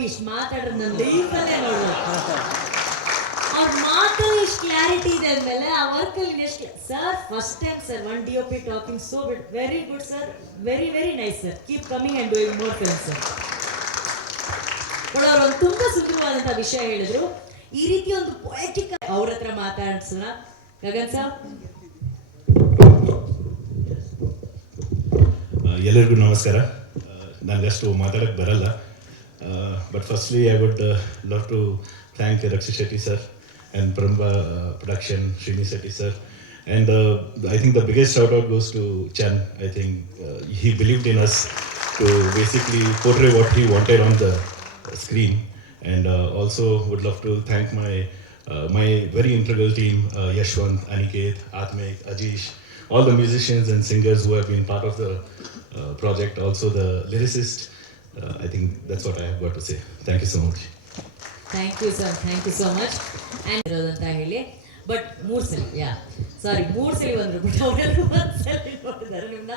ಡಿ.ಒ.ಪಿ ಇಷ್ಟು ಮಾತಾಡ್ರೆ ನನ್ನ ಲೈಫಲ್ಲೇ ನೋಡೋದು. ಅವ್ರ ಮಾತಲ್ಲಿ ಇಷ್ಟು ಕ್ಲಾರಿಟಿ ಇದೆ ಅಂದಮೇಲೆ ಆ ವರ್ಕಲ್ಲಿ ಎಷ್ಟು sir first time sir one DOP talking so very good sir, very very nice sir, keep coming and doing more films sir. ಅವರು ಒಂದು ತುಂಬ ಸುಂದರವಾದಂಥ ವಿಷಯ ಹೇಳಿದ್ರು. ಈ ರೀತಿ ಒಂದು ಪೊಯೆಟಿಕ್ ಅವ್ರ ಹತ್ರ ಮಾತಾಡ್ಸೋಣ. ಗಗನ್ ಸರ್. ಎಲ್ಲರಿಗೂ ನಮಸ್ಕಾರ. ನನಗಷ್ಟು ಮಾತಾಡೋಕ್ಕೆ ಬರಲ್ಲ, but firstly I would love to thank Rakshit Shetty sir and Prambha production, Srini Sethi sir, and I think the biggest shout out goes to Chan. I think he believed in us to basically portray what he wanted on the screen, and also would love to thank my very integral team, Yashwant, Aniket, Atmik, Ajish, all the musicians and singers who have been part of the project, also the lyricist. I think that's what I have got to say. Thank you so much. Thank you sir, thank you so much. And ಇರೋದಂತ ಹೇಳಿ, but ಮೂರು ಸಲ ಬಂದರು, but ಅವರೆಲ್ಲರೂ ಒಂದ್ಸಲಿ ನೋಡಿದ್ದಾರೆ ನಿಮ್ಮನ್ನ.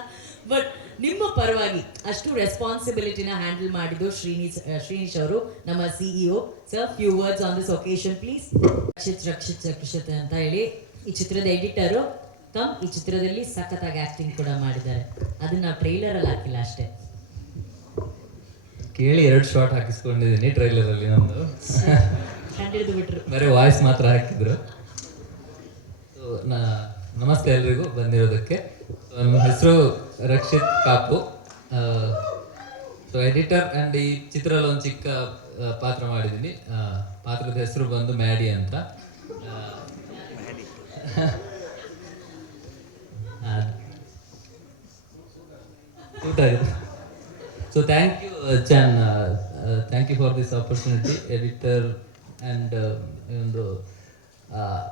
But ನಿಮ್ಮ ಪರವಾಗಿ ಅಷ್ಟು ರೆಸ್ಪಾನ್ಸಿಬಿಲಿಟಿನ ಹ್ಯಾಂಡಲ್ ಮಾಡಿದ್ದು ಶ್ರೀನಿಶ್ ಅವರು, ನಮ್ಮ CEO. Sir, few words on this occasion please. Rakshit ಅಂತ ಹೇಳಿ ಈ ಚಿತ್ರದ ಎಡಿಟರು ಈ ಚಿತ್ರದಲ್ಲಿ ಸಖತ್ತಾಗಿ ಆ್ಯಕ್ಟಿಂಗ್ ಕೂಡ ಮಾಡಿದ್ದಾರೆ. ಅದನ್ನ ನಾವು ಟ್ರೈಲರಲ್ಲಿ ಹಾಕಿಲ್ಲ ಅಷ್ಟೇ, ಕೇಳಿ 2 ಶಾರ್ಟ್ ಹಾಕಿಸ್ಕೊಂಡಿದ್ದೀನಿ ಟ್ರೈಲರಲ್ಲಿ. ನಮ್ಮದು ಕಂಡಿಡಿದು ಬಿಟ್ರು, ಬರೀ ವಾಯ್ಸ್ ಮಾತ್ರ ಹಾಕಿದ್ರು. ಸೊ ನಮಸ್ತೆ ಎಲ್ರಿಗೂ ಬಂದಿರೋದಕ್ಕೆ. ನಮ್ಮ ಹೆಸರು Rakshit Kapu. So editor and ಈ ಚಿತ್ರದಲ್ಲಿ ಒಂದು ಚಿಕ್ಕ ಪಾತ್ರ ಮಾಡಿದ್ದೀನಿ. ಪಾತ್ರದ ಹೆಸರು ಬಂದು ಮ್ಯಾಡಿ ಅಂತ. So thank you Chan, thank you for this opportunity, editor and ಒಂದು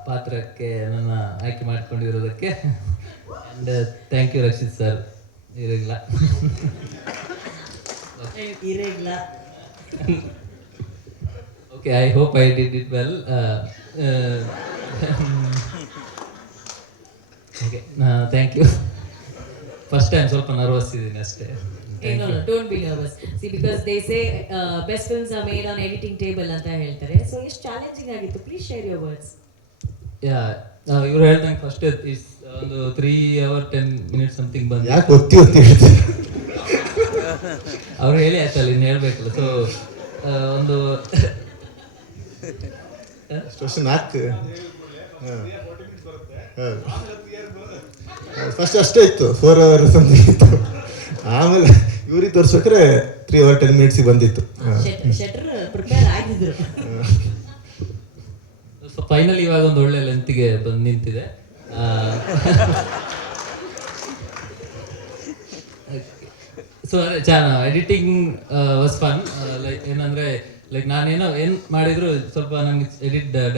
ಪಾತ್ರಕ್ಕೆ ನನ್ನ ಆಯ್ಕೆ ಮಾಡ್ಕೊಂಡಿರೋದಕ್ಕೆ. and thank you Rakshit sir. ಇರಲಿಲ್ಲ okay, I hope I did it well. Okay, thank you. First time ಸ್ವಲ್ಪ ನರ್ವಸ್ ಇದ್ದೀನಿ ಅಷ್ಟೇ. No, don't be nervous. See, because they say best films are made on editing table ಅಂತ ಹೇಳ್ತಾರೆ. So ಎಷ್ಟು challenging ಆಗಿತ್ತು? Please share your words. ಇವ್ರು ಹೇಳ್ದಂಗೆ first ಒಂದು 3 hours 10 minutes ಸಮಥಿಂಗ್ ಬಂದು ಯಾಕೆ ಒತ್ತಿ ಅವ್ರು ಹೇಳಿ ಆಯ್ತಲ್ಲ, ಇನ್ನು ಹೇಳ್ಬೇಕಲ್ಲ. ಸೊ ಒಂದು ಫಸ್ಟ್ ಅಷ್ಟೇ ಇತ್ತು, 4 hours ಅಂತ ಇತ್ತು. ಆಮೇಲೆ ಇವ್ರಿಗೆ ತೋರಿಸ್ಬೇಕಾದ್ರೆ 3 hours 10 minutes ಬಂದಿತ್ತು. ಶೆಟ್ರ್ ಪ್ರಿಪೇರ್ ಆಗಿದ್ರು. ಫೈನಲ್ ಇವಾಗ ಒಂದು ಒಳ್ಳೆ ಲೆಂತ್ಗೆ ಬಂದು ನಿಂತಿದೆ. ಸೊ ಅದೇ ಎಡಿಟಿಂಗ್ ವಾಸ್ ಫನ್. ಲೈಕ್ ಏನಂದ್ರೆ ಲೈಕ್ ನಾನೇನೋ ಏನು ಮಾಡಿದ್ರು ಸ್ವಲ್ಪ ನಮ್ಗೆ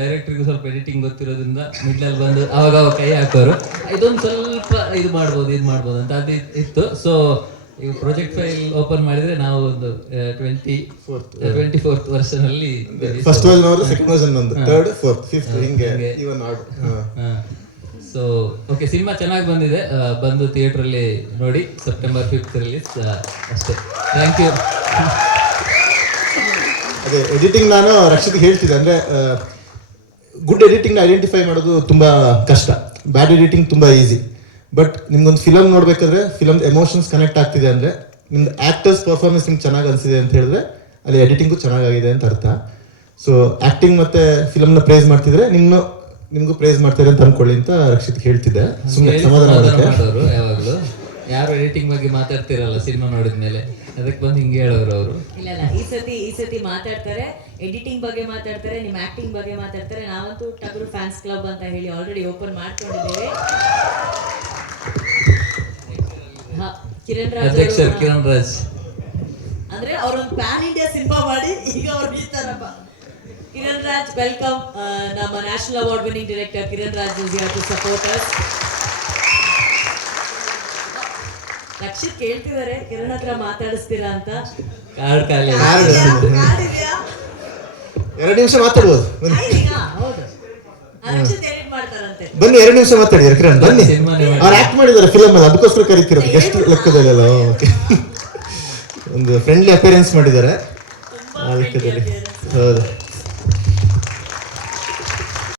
ಡೈರೆಕ್ಟ್ರಿಗೂ ಸ್ವಲ್ಪ ಎಡಿಟಿಂಗ್ ಗೊತ್ತಿರೋದ್ರಿಂದ ಮಿಡ್ಲಲ್ಲಿ ಬಂದು ಅವಾಗ ಕೈ ಹಾಕೋರು, ಇದೊಂದು ಸ್ವಲ್ಪ ಇದು ಮಾಡ್ಬೋದು ಅಂತ ಅದು ಇತ್ತು. ಸೊ ಈಗ ಪ್ರಾಜೆಕ್ಟ್ ಫೈಲ್ ಓಪನ್ ಮಾಡಿದ್ರೆ ನಾವು ಒಂದು 24th ವರ್ಷನ್ ಅಲ್ಲಿ ಫಸ್ಟ್ ವರ್ಷನ್ ಅವರು, ಸೆಕೆಂಡ್ ವರ್ಷನ್ ಒಂದು, ಥರ್ಡ್ ಫೋರ್ತ್ ಫಿಫ್ತ್ ಹಿಂಗೆ ಇವನ್ ಆರ್ಡರ್. ಸೊ ಓಕೆ, ಸಿನಿಮಾ ಚೆನ್ನಾಗಿ ಬಂದಿದೆ. ಬಂದು ಥಿಯೇಟ್ರಲ್ಲಿ ನೋಡಿ. September 5th ರಿಲೀಸ್ ಅಷ್ಟೇ. Thank you. ಅದೇ ಎಡಿಟಿಂಗ್ ನಾನು ರಕ್ಷಿತ್ಗೆ ಹೇಳ್ತಿದ್ದೆ, ಅಂದರೆ ಗುಡ್ ಎಡಿಟಿಂಗ್ನ ಐಡೆಂಟಿಫೈ ಮಾಡೋದು ತುಂಬ ಕಷ್ಟ, ಬ್ಯಾಡ್ ಎಡಿಟಿಂಗ್ ತುಂಬ ಈಸಿ. ಬಟ್ ನಿಮ್ಗೊಂದು ಫಿಲಮ್ ನೋಡಬೇಕಾದ್ರೆ ಫಿಲಮ್ ಎಮೋಷನ್ಸ್ ಕನೆಕ್ಟ್ ಆಗ್ತಿದೆ ಅಂದರೆ, ನಿಮ್ದು ಆ್ಯಕ್ಟರ್ಸ್ ಪರ್ಫಾರ್ಮೆನ್ಸ್ ನಿಮ್ಗೆ ಚೆನ್ನಾಗಿ ಅನಿಸಿದೆ ಅಂತ ಹೇಳಿದ್ರೆ ಅಲ್ಲಿ ಎಡಿಟಿಂಗು ಚೆನ್ನಾಗಿದೆ ಅಂತ ಅರ್ಥ. ಸೊ ಆ್ಯಕ್ಟಿಂಗ್ ಮತ್ತು ಫಿಲಮ್ನ ಪ್ರೇಸ್ ಮಾಡ್ತಿದ್ರೆ ನಿಮಗೂ ಪ್ರೇಸ್ ಮಾಡ್ತಾರೆ ಅಂತ ಅನ್ಕೊಳ್ಳಿ ಅಂತ ರಕ್ಷಿತ್ ಹೇಳ್ತಿದ್ದೆ. ಸುಮ್ಮನೆ ಸಮಾಧಾನ ಮಾಡೋಕ್ಕೆ. ಯಾವಾಗಲೂ ಯಾರು ಎಡಿಟಿಂಗ್ ಬಗ್ಗೆ ಮಾತಾಡ್ತಿರಲ್ಲ ಸಿನಿಮಾ ನೋಡಿದ ಮೇಲೆ, ಅದಕ್ಕೆ ಬಂದು ಹಿಂಗೆ ಹೇಳೋರು ಅವರು. ಇಲ್ಲ, ಈ ಸತಿ ಮಾತಾಡ್ತಾರೆ, ಎಡಿಟಿಂಗ್ ಬಗ್ಗೆ ಮಾತಾಡ್ತಾರೆ, ನಿಮ್ಮ ಆಕ್ಟಿಂಗ್ ಬಗ್ಗೆ ಮಾತಾಡ್ತಾರೆ. ನಾವಂತೂ ಟಗರು ಫ್ಯಾನ್ಸ್ ಕ್ಲಬ್ ಅಂತ ಹೇಳಿ ಆಲ್ರೆಡಿ ಓಪನ್ ಮಾಡ್ಕೊಂಡಿದ್ದೇವೆ. ಕಿರಣ್ ರಾಜ್ ಅಂದ್ರೆ ಅವರೊಂದು ಪ್ಯಾನ್ ಇಂಡಿಯಾ ಸಿನಿಮಾ ಮಾಡಿ ಈಗ ಅವ್ರು ಇರ್ತಾರಪ್ಪ. ಕಿರಣ್ ರಾಜ್, ವೆಲ್ಕಮ್. ನಮ್ಮ national award winning director Kiran Raj is here to support us. Rakshit ಕೇಳ್ತಿದ್ದಾರೆ, ಕಿರಣ್ ಹತ್ರ ಮಾತಾಡಿಸ್ತೀರಾ ಅಂತ. ಕಾರ್ಡ್ ಖಾಲಿ, 2 ನಿಮಿಷ ಮಾತಾಡ್ಬೋದು. ಹೌದು, ರಕ್ಷಿತ್ ಎಡಿಟ್ ಮಾಡ್ತಾರಂತೆ. ಬನ್ನಿ 2 ನಿಮಿಷ ಮಾತಾಡಿ ಕಿರಣ್, ಬನ್ನಿ. ಅವ್ರು ಆಕ್ಟ್ ಮಾಡಿದ್ದಾರೆ ಫಿಲಮ್ ಅಲ್ಲಿ, ಅದಕ್ಕೋಸ್ಕರ ಕರಿತಿರೋದು. ಎಷ್ಟು ಲೆಕ್ಕದಲ್ಲ, ಓಕೆ. ಒಂದು ಫ್ರೆಂಡ್ಲಿ ಅಪಿಯರೆನ್ಸ್ ಮಾಡಿದ್ದಾರೆ. ತುಂಬಾ ಆ ಲೆಕ್ಕದಲ್ಲಿ friendly appearance. ಹೌದು